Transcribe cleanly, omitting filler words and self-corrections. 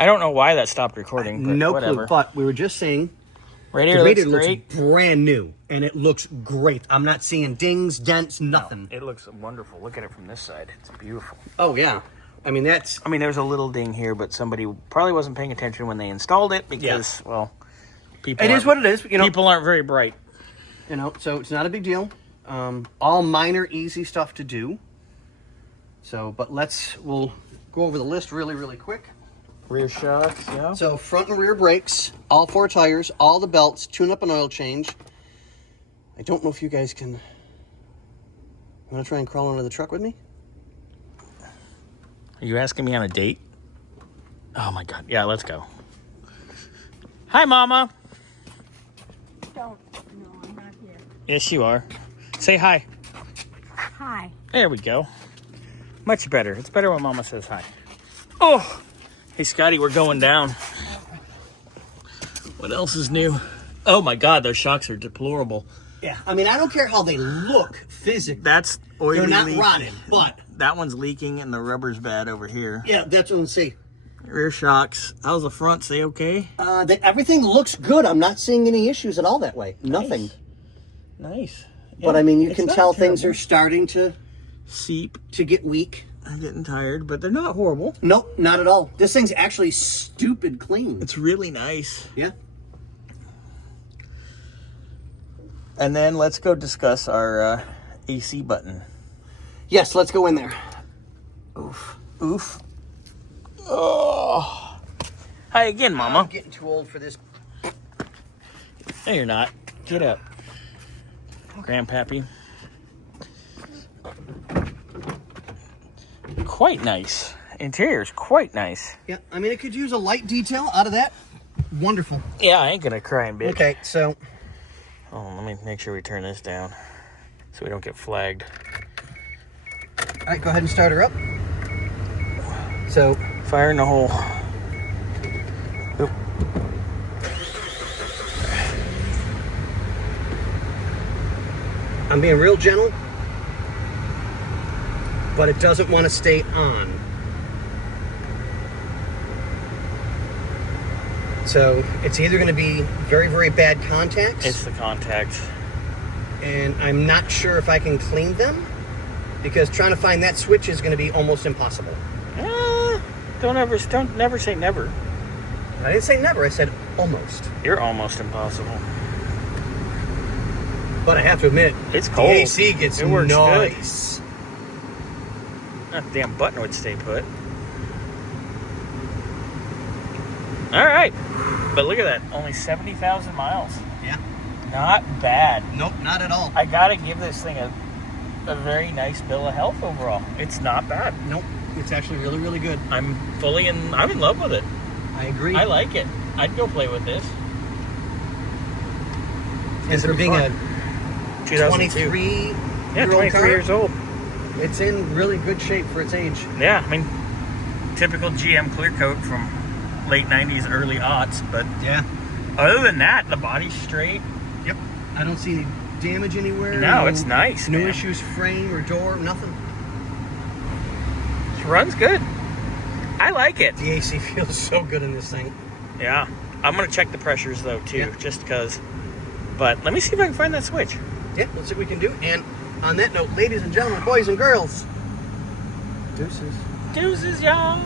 I don't know why that stopped recording, but no whatever. clue. But we were just saying, Radiator looks great. Brand new, and it looks great. I'm not seeing dings, dents, nothing. No, it looks wonderful. Look at it from this side. It's beautiful. Oh yeah, I mean there's a little ding here, but somebody probably wasn't paying attention when they installed it because, well, people. It is what it is. You know, people aren't very bright. You know, so it's not a big deal. All minor, easy stuff to do. So, but we'll go over the list really, really quick. Rear shocks, yeah. So front and rear brakes, all 4 tires, all the belts, tune-up and oil change. I don't know if you guys can... You want to try and crawl under the truck with me? Are you asking me on a date? Oh my God. Yeah, let's go. Hi, Mama. No, I'm not here. Yes, you are. Say hi. Hi. There we go. Much better. It's better when Mama says hi. Oh! Hey, Scotty, we're going down. What else is new? Oh my God, those shocks are deplorable. Yeah, I mean, I don't care how they look physically. That's oily. They're not rotted, but... That one's leaking and the rubber's bad over here. Yeah, that's what I'm saying. Rear shocks. How's the front? Say okay? Everything looks good. I'm not seeing any issues at all that way. Nothing. Nice. Yeah, but I mean, you can tell things are starting to seep, to get weak. I'm getting tired, but they're not horrible. Nope, not at all. This thing's actually stupid clean. It's really nice. Yeah. And then let's go discuss our AC button. Yes, let's go in there. Oof. Oof. Oh. Hi again, Mama. I'm getting too old for this. No, you're not. Get up. Grandpappy. Quite nice. Interior's quite nice. Yeah, I mean, it could use a light detail out of that. Wonderful. Yeah, I ain't gonna cry, bitch. Okay, so... Oh, let me make sure we turn this down so we don't get flagged. All right, go ahead and start her up. So... Fire in the hole. Oop. I'm being real gentle, but it doesn't want to stay on. So it's either going to be very, very bad contacts. It's the contacts. And I'm not sure if I can clean them, because trying to find that switch is going to be almost impossible. Don't never say never. I didn't say never, I said almost. You're almost impossible. But I have to admit, it's cold. The AC gets it works nice. Good. That damn button would stay put. All right. But look at that. Only 70,000 miles. Yeah. Not bad. Nope, not at all. I got to give this thing a very nice bill of health overall. It's not bad. Nope. It's actually really, really good. I'm in love with it. I agree. I like it. I'd go play with this. And for being a 23 years old. It's in really good shape for its age. Yeah, I mean, typical GM clear coat from late 90s, early aughts, but yeah. Other than that, the body's straight. Yep. I don't see any damage anywhere. No, it's nice. No issues, frame or door, nothing. It runs good. I like it. The AC feels so good in this thing. Yeah. I'm going to check the pressures, though, too, just because. But let me see if I can find that switch. Yeah, let's see what we can do. And on that note, ladies and gentlemen, boys and girls, deuces. Deuces, y'all.